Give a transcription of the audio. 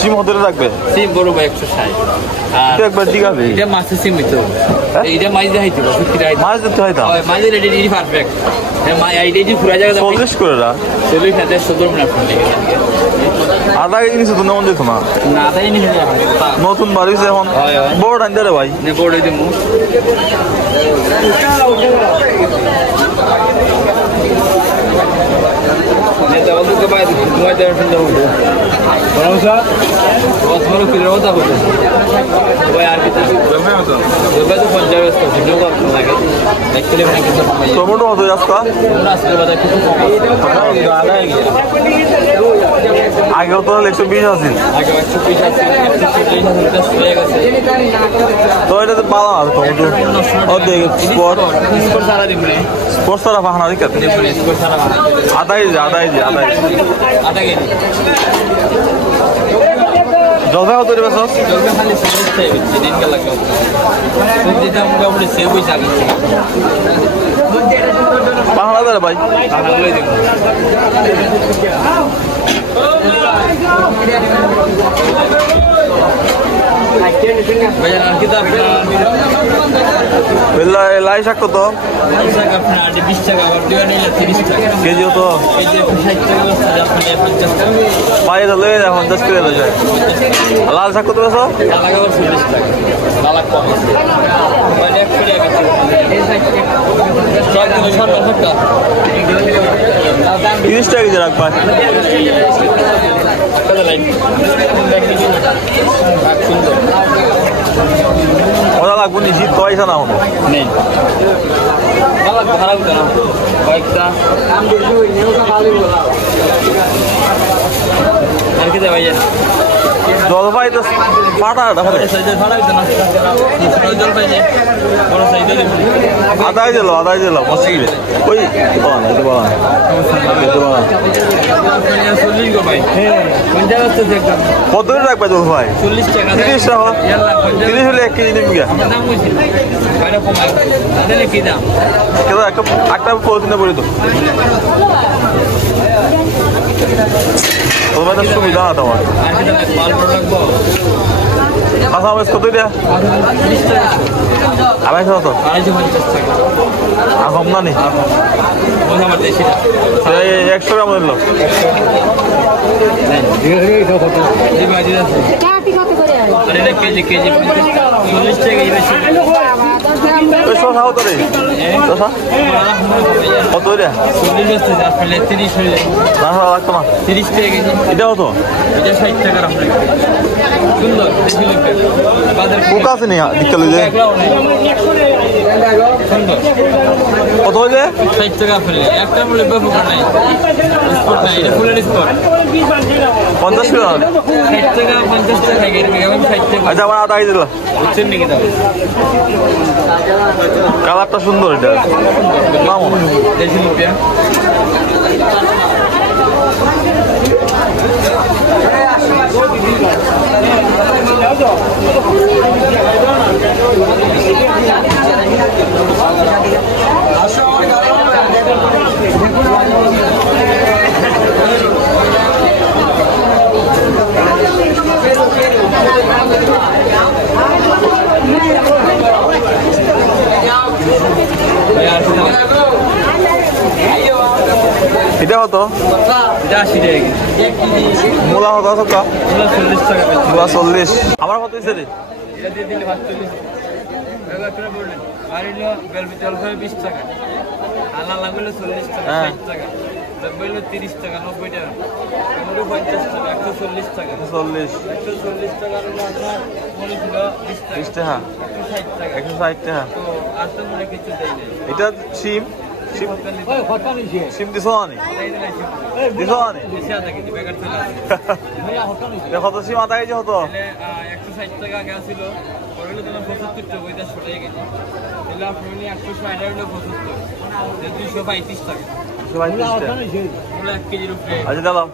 সিম হতে রাখবে সিম বড় ভাই 160 আর একবার দিগাবে এটা মাছের সিম হইতো এইটা মাছ দেখাই দিব মাছ দিতে হয় দাও মাছের রেডি পারফেক্ট আইডিয়া যে পুরা জায়গা 40 করে না 40 হাতে 17 মিনিট লাগে আধা কেজি নিচে তো নেমন যেত না না আদাই নি নতুন বাড়িছে এখন বড় আনতে রে ভাই নে বড় দিমু নেতা বলতে তো ভাই মই দেওয়ার জন্য বলবো বলছো কত বড় কিলো হতা বলছো ভাই আর কি তো ওটা তো 50 টাকা ভিডিও করতে লাগে অ্যাকচুয়ালি মানে কিছু কমাই টমেটো কত আজকা আজকে বাজার কিছু কমাই আগে তো 120 আছে আগে 120 আছে 140 হয়ে গেছে তো এটা তো পালা আর টমেটো ও দেখ স্পট সারা দিন রে স্পট সারা বাহানা দিকে স্পট সারা আদাই কেজি জলফাই কত দেবে সব জলফাই খালি সেটাই দিন কে লাগবে সবজিটা মোটামুটি সেভ হয়ে যাবে বাহানা দেবে ভাই বাহানাগুলোই দেখুন ভাইয়া আর কি দাম লাই শাক কত লাই শাক আপনার 20 টাকা আর দুয়া নিলে 30 টাকা কেজি কত কেজি 60 টাকা বস্তা আপনি 50 টাকা বাইরে লয়ে যায় 50 করে লয়ে যায় লাল শাক কত বেছো লাল শাক 40 টাকা লাল কম আছে মানে 100 টাকা এই শাক 60 টাকা 30 টাকা কেজি রাখবা কত লাইন সুন্দর ওরা লাগবো নি শীত পয়সা না হলো নেই খারাপ কেন কয়েকটা আর কি দেওয়া যায় জলপাই তো ফাটা আদায় দিল মুশকিল ওই কত রাখবে জলপাই 40 টাকা 30 টাকা 30 হলে 1 কেজি নিবি একটা প্রতিদিনে বলি তো সুবিধা না তোমার কাঁচা মাছ কত দেয়া 250 কত আর কম না নি 100 গ্রাম দিল কেজি 40 টাকা শশা কত রে শশা কত রে 40 আসলে 30 হইলে না লাগতো না 30 টাকা কেজি এটা কত এটা 60 টাকা রাখলে সুন্দর বাজার পোকা আছে নি দিকে লই যায় সুন্দর কত হইলে 60 টাকা ফেলে একটা বলে পোকা নাই স্পট নাই এটা ফুলের স্পট 50 টাকা 60 টাকা 50 টাকা কেমন 60 টাকা আচ্ছা আমার আদায় দিল বুঝছেন নাকি দাও কালারটা সুন্দর এটা না মনে হয় 150 টাকা এটা কত এটা 80 টাকা মূলা কত সবটা মূলা 40 টাকা মূলা 40 আমার কত হইছে রে এটা দিয়ে দিলে 40 টাকা করে বললেন আর হলো বেলবি জলফাই 20 টাকা আলা লাগলে 40 টাকা 60 টাকা বললো 30 টাকা 90 টাকা টমেটো 50 টাকা 140 টাকা 140 টাকা হলো আপনার মনে ছিল 20 টাকা 160 টাকা 160 টাকা তো আর তো মনে কিছু দেই না এটা সিম সিম দিছো না দিছো না দেখো তো সিম আদা কেজি হতো 160 টাকা গেছিল পড়লো তোমার 75 টাকা ওইটা সরে গেছে তাহলে আপনি 160 হলো 75 235 টাকা 235 টাকা 1 কেজির উপরে আচ্ছা দাও